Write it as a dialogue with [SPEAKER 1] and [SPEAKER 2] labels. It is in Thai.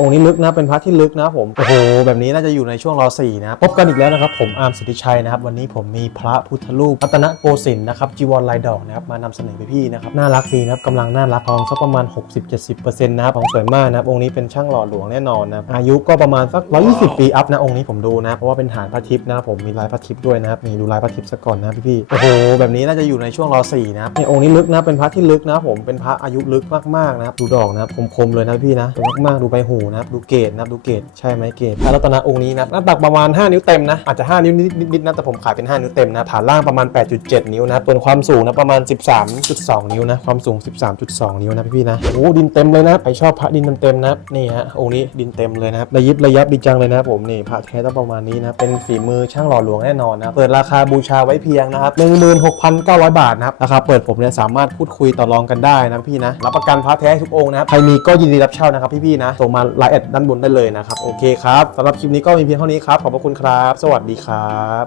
[SPEAKER 1] องค์นี้ลึกนะ เป็นพระที่ลึกนะผม โอ้โห แบบนี้น่าจะอยู่ในช่วงรอสี่นะ พบกันอีกแล้วนะครับ ผมอาร์มสิทธิชัยนะครับ วันนี้ผมมีพระพุทธรูปรัตนโกสินทร์นะครับ จีวรลายดอกนะครับ มานำเสนอพี่ๆนะครับ น่ารักดีนะครับกำลังน่ารักทองสักประมาณ 60-70%นะครับทองสวยมากนะครับ องค์นี้เป็นช่างหล่อหลวงแน่นอนนะอายุก็ประมาณสัก 120 ปีอัพนะ องค์นี้ผมดูนะ เพราะว่าเป็นฐานพระทิพย์นะครับผม มีลายพระทิพย์ด้วยนะครับนี่ดูลายพระทิพย์ซะก่อนนะพี่ๆโอ้โห แบบนี้น่าจะอยู่ในช่วงรอสี่นะครับนี่องค์นี้ลึกนะ เป็นพระที่ลึกนะผม เป็นพระอายุลึกมากๆนะครับดูดอกนะครับคมๆเลยนะพี่นะมากๆดูใบหูนะครับดูเกศนะครับดูเกศใช่ไหมเกศพระรัตนองค์นี้นะหน้าตักประมาณ 5 นิ้วเต็มนะอาจจะ 5 นิ้วนิดๆนะแต่ผมขายเป็น 5 นิ้วเต็มนะฐานล่างประมาณ 8.7 นิ้วนะครับส่วนความสูงนะประมาณ 13.2 นิ้วนะความสูง 13.2 นิ้วนะพี่ๆนะโอ้ดินเต็มเลยนะใครชอบพระดินเต็มๆนะนี่ฮะองค์นี้ดินเต็มเลยนะครับระยิบระยับดีจังเลยนะผมนี่พระแท้ต้องประมาณนี้นะเป็นฝีมือช่างหล่อหลวงแน่นอนนะเปิดราคาบูชาไว้เพียงนะครับ16,900 บาทนะครับราคาเปิดผมเนี่ยสามารถพูดคุยต่อรองกันได้นะพี่นะรับประกันพระแท้ทุกองค์นะครับใครมีก็ยินดีรับเช่านะครับพี่ๆนะส่งมาไลน์แอดด้านบนได้เลยนะครับ โอเคครับสำหรับคลิปนี้ก็มีเพียงเท่านี้ครับ ขอบพระคุณครับ สวัสดีครับ